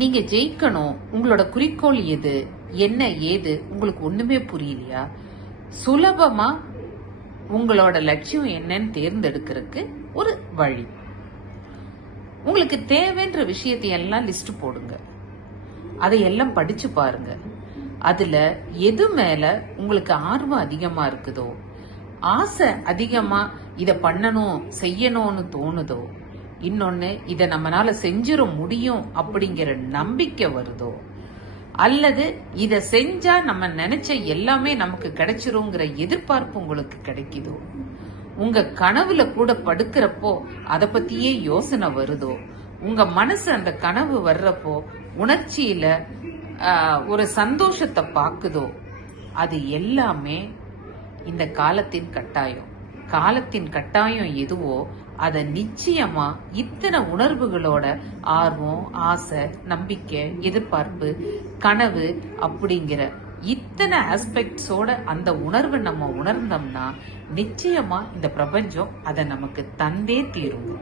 நீங்க ஜெயிக்கணும், உங்களோட குறிக்கோள் எது, என்ன ஏது உங்களுக்கு ஒண்ணுமே புரியலையா? சுலபமா உங்களோட லட்சியம் என்னன்னு தேர்ந்தெடுக்கிறதுக்கு ஒரு வழி. உங்களுக்கு தேவைன்ற விஷயத்தை எல்லாம் லிஸ்ட் போடுங்க. அதையெல்லாம் படிச்சு பாருங்க. அதுல எது மேல உங்களுக்கு ஆர்வம் அதிகமா இருக்குதோ, ஆசை அதிகமா இத பண்ணணும் செய்யணும்னு தோணுதோ, இன்னொன்னு இத நம்மளால செஞ்சிட முடியும் அப்படிங்கிற நம்பிக்கை வருதோ, அல்லது இத செஞ்சா நம்ம நினைச்ச எல்லாமே நமக்கு கிடைச்சிருங்கிற எதிர்பார்ப்பு உங்களுக்கு கிடைக்குதோ, உங்க கனவுல கூட படுக்கிறப்போ அத பத்தியே யோசனை வருதோ, உங்க மனசு அந்த கனவு வர்றப்போ உணர்ச்சியில ஒரு சந்தோஷத்தை பாக்குதோ, அது எல்லாமே இந்த காலத்தின் கட்டாயம். காலத்தின் கட்டாயம் எதுவோ அத நிச்சயமா இத்தனை உணர்வுகளோட ஆர்வம், ஆசை, நம்பிக்கை, எதிர்பார்ப்பு, கனவு அப்படிங்கிற இத்தனை ஆஸ்பெக்ட்ஸோட அந்த உணர்வை நம்ம உணர்ந்தோம்னா நிச்சயமா இந்த பிரபஞ்சம் அதை நமக்கு தந்தே தீரும்.